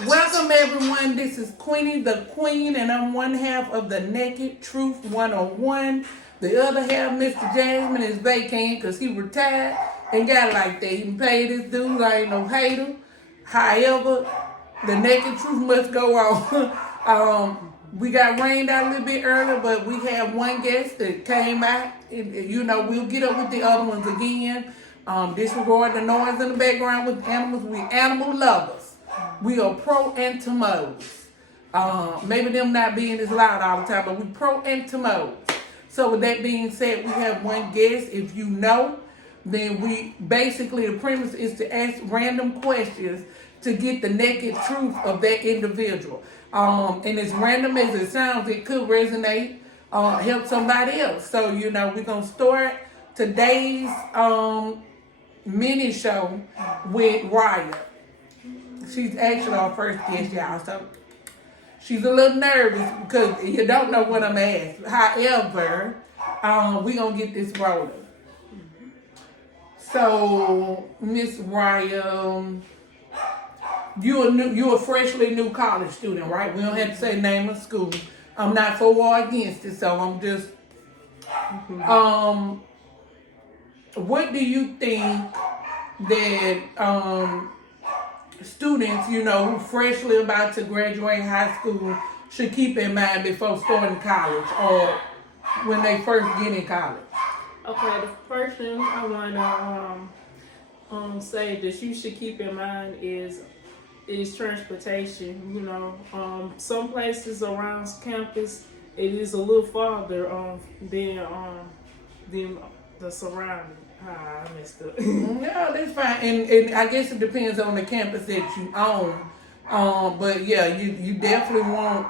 Welcome everyone. This is Queenie the Queen, and I'm one half of the Naked Truth 101. The other half, Mr. Jasmine, is vacant because he retired and got like that. He paid his dues. I ain't no hater. However, the Naked Truth must go on. We got rained out a little bit earlier, but we have one guest that came out. We'll get up with the other ones again. Disregard the noise in the background with animals. We animal lovers. We are pro entomos. Maybe them not being as loud all the time, but we pro entomos. So with that being said, we have one guest. If you know, then we basically the premise is to ask random questions to get the naked truth of that individual. And as random as it sounds, it could resonate, help somebody else. So we're gonna start today's mini show with Raya. She's actually our first guest, y'all. So she's a little nervous because you don't know what I'm asking. However, we're going to get this rolling. So, Miss Raya, you're a freshly new college student, right? We don't have to say name of school. I'm not for or against it, so I'm just... what do you think that... students, who freshly about to graduate high school should keep in mind before starting college or when they first get in college? Okay, the first thing I want to say that you should keep in mind is transportation. Some places around campus it is a little farther than the surrounding. I messed up. No, that's fine. And I guess it depends on the campus that you own. But yeah, you definitely want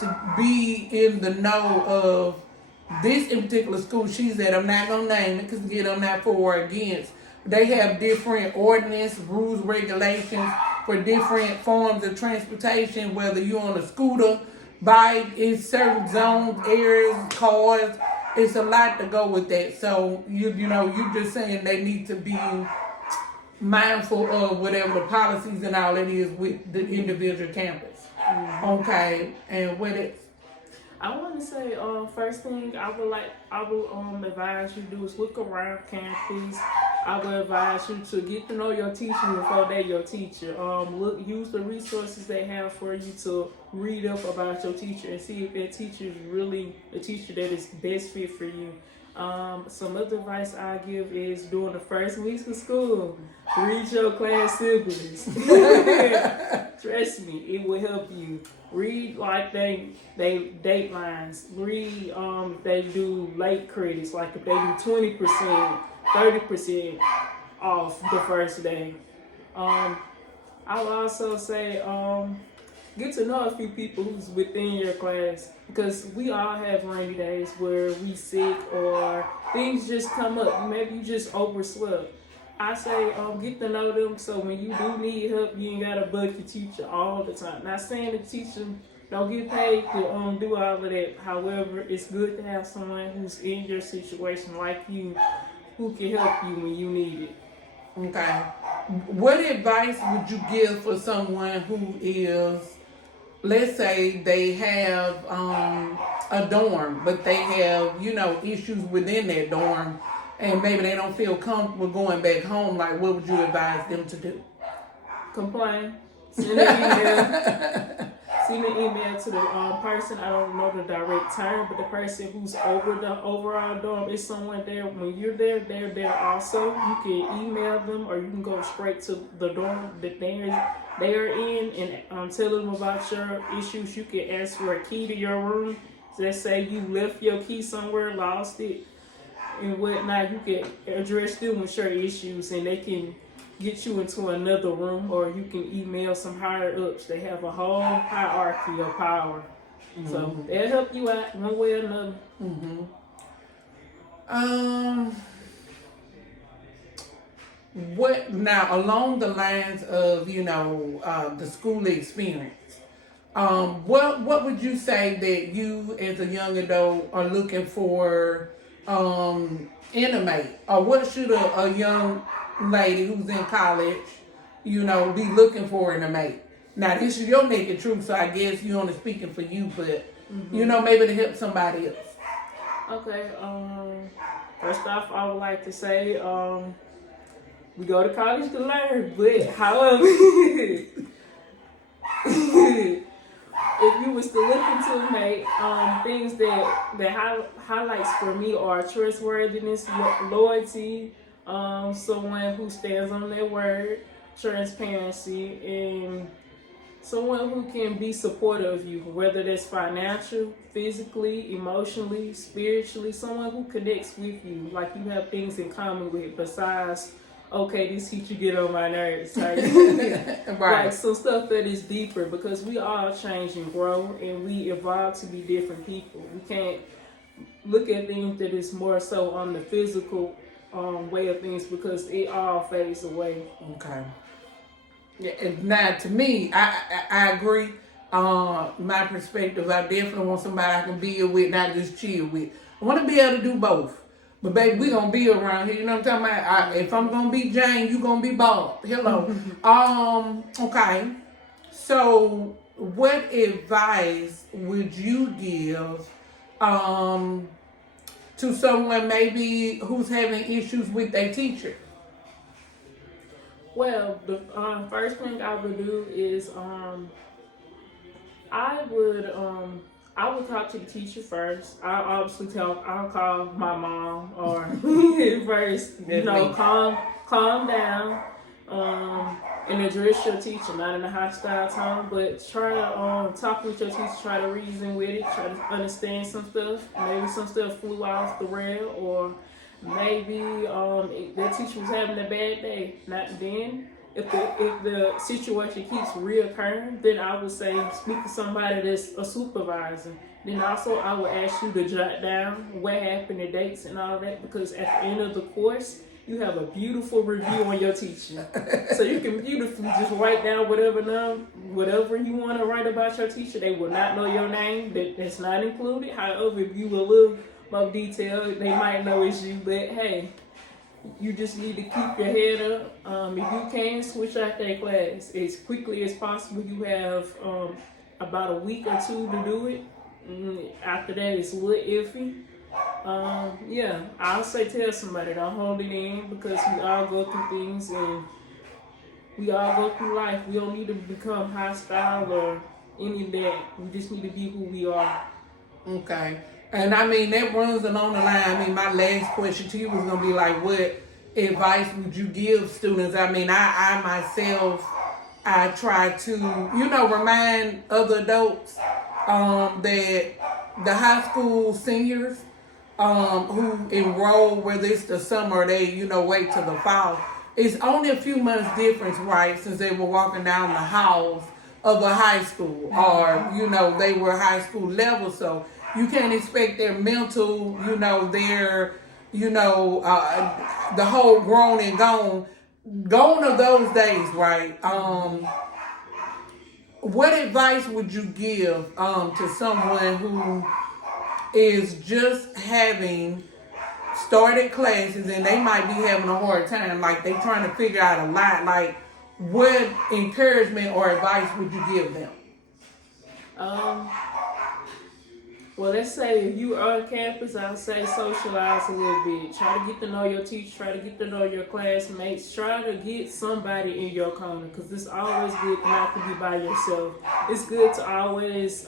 to be in the know of this in particular school she's at. I'm not going to name it because, again, I'm not for or against. They have different ordinance, rules, regulations for different forms of transportation, whether you're on a scooter, bike, in certain zones, areas, cars. It's a lot to go with that. So, you're just saying they need to be mindful of whatever the policies and all it is with the individual campus. Mm-hmm. Okay. And what else? I want to say, first thing I would advise you to do is look around campus. I would advise you to get to know your teacher before they're your teacher. Use the resources they have for you to read up about your teacher and see if that teacher is really a teacher that is best fit for you. Some other advice I give is during the first weeks of school, read your class siblings. Trust me, it will help you. Read like they date lines. Read if they do late credits, like if they do 20%, 30% off the first day. I will also say get to know a few people who's within your class, because we all have rainy days where we sick or things just come up. Maybe you just overslept. I say get to know them so when you do need help, you ain't got to bug your teacher all the time. Not saying the teacher don't get paid to do all of that. However, it's good to have someone who's in your situation like you who can help you when you need it. Okay. What advice would you give for someone who is, let's say they have a dorm, but they have, issues within that dorm, and maybe they don't feel comfortable going back home? Like, what would you advise them to do? Complain. Send an email. Send an email to the person. I don't know the direct term, but the person who's over the overall dorm is someone there. When you're there, they're there also. You can email them, or you can go straight to the dorm that they're in and tell them about your issues. You can ask for a key to your room. Let's say you left your key somewhere, lost it, and whatnot. You can address them with your issues, and they can get you into another room, or you can email some higher ups. They have a whole hierarchy of power. Mm-hmm. So they'll help you out one way or another. Mm-hmm. What now along the lines of the school experience? What would you say that you as a young adult are looking for in a mate, or what should a young lady who's in college, be looking for in a mate? Now this is your naked truth, so I guess you only speaking for you, but maybe to help somebody else. Okay. First off, I would like to say, we go to college to learn, but however, if you was to look into make things that highlights for me are trustworthiness, loyalty, someone who stands on their word, transparency, and someone who can be supportive of you, whether that's financial, physically, emotionally, spiritually, someone who connects with you, like you have things in common with besides, okay, this teacher get on my nerves. Like, right. Like some stuff that is deeper, because we all change and grow and we evolve to be different people. We can't look at things that is more so on the physical way of things, because it all fades away. Okay. Yeah, now to me, I agree. My perspective, I definitely want somebody I can build with, not just chill with. I want to be able to do both. But baby, we gonna be around here. You know what I'm talking about? If I'm gonna be Jane, you gonna be Bob. Hello. Okay. So, what advice would you give to someone maybe who's having issues with their teacher? Well, the first thing I would do is I would talk to the teacher first. I'll call my mom or first, calm down, and address your teacher, not in a hostile tone, but try to talk with your teacher, try to reason with it, try to understand some stuff. Maybe some stuff flew off the rail, or maybe that teacher was having a bad day. Not then. If the situation keeps reoccurring, then I would say speak to somebody that's a supervisor. Then also I would ask you to jot down what happened, the dates and all that, because at the end of the course, you have a beautiful review on your teacher. So you can beautifully just write down whatever you want to write about your teacher. They will not know your name. That's not included. However, if you a little more detailed, they might know it's you. But hey, you just need to keep your head up. If you can, switch out that class as quickly as possible. You have about a week or two to do it. After that, it's a little iffy. I'll say tell somebody, don't hold it in, because we all go through things and we all go through life. We don't need to become hostile or any of that. We just need to be who we are. Okay. And I mean, that runs along the line. I mean, my last question to you was going to be like, what advice would you give students? I mean, I myself, I try to, remind other adults that the high school seniors who enroll, whether it's the summer or they, wait till the fall, it's only a few months difference, right, since they were walking down the halls of a high school, or, they were high school level. So you can't expect their mental, their, the whole grown and gone of those days, right? What advice would you give to someone who is just having started classes and they might be having a hard time, like they trying to figure out a lot? Like, what encouragement or advice would you give them? Well, let's say if you are on campus, I'll say socialize a little bit. Try to get to know your teacher. Try to get to know your classmates. Try to get somebody in your corner, because it's always good not to be by yourself. It's good to always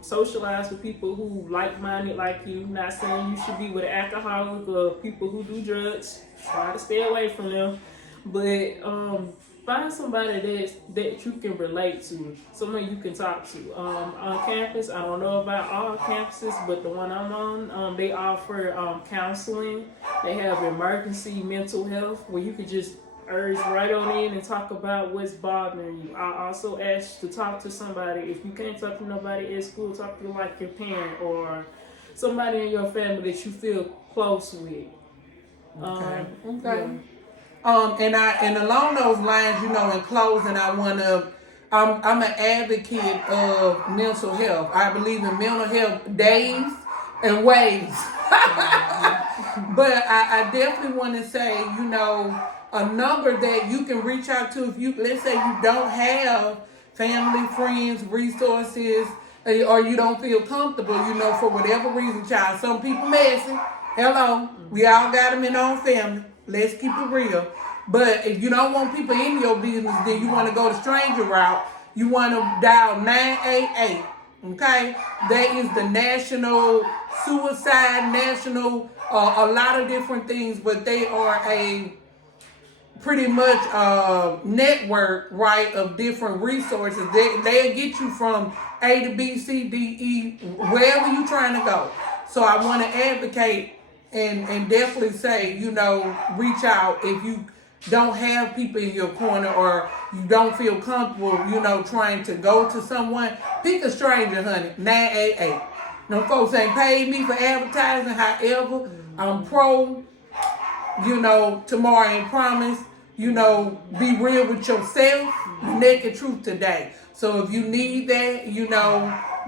socialize with people who like-minded like you. Not saying you should be with an alcoholic or people who do drugs. Try to stay away from them. But find somebody that you can relate to, someone you can talk to. On campus, I don't know about all campuses, but the one I'm on, they offer counseling. They have emergency mental health where you could just urge right on in and talk about what's bothering you. I also ask to talk to somebody. If you can't talk to nobody at school, talk to like your parent or somebody in your family that you feel close with. Okay. Yeah. And along those lines, in closing, I'm an advocate of mental health. I believe in mental health days and ways. But I definitely want to say, a number that you can reach out to if let's say you don't have family, friends, resources, or you don't feel comfortable, for whatever reason, child. Some people messy. Hello, we all got them in our family. Let's keep it real. But if you don't want people in your business, then you want to go the stranger route. You want to dial 988. Okay, that is the national suicide, national, a lot of different things, but they are a pretty much network, right, of different resources. They'll get you from A to B, C, D, E, wherever you're trying to go. So I want to advocate and definitely say, reach out if you don't have people in your corner or you don't feel comfortable, trying to go to someone. Pick a stranger, honey. 988. No folks ain't paid me for advertising. However, I'm pro, tomorrow ain't promise. Be real with yourself. The naked truth today. So if you need that,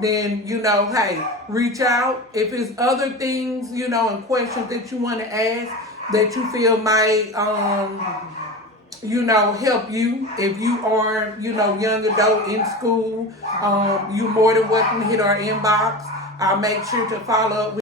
then, hey, reach out. If it's other things, and questions that you want to ask that you feel might, help you. If you are, young adult in school, you more than welcome to hit our inbox. I'll make sure to follow up with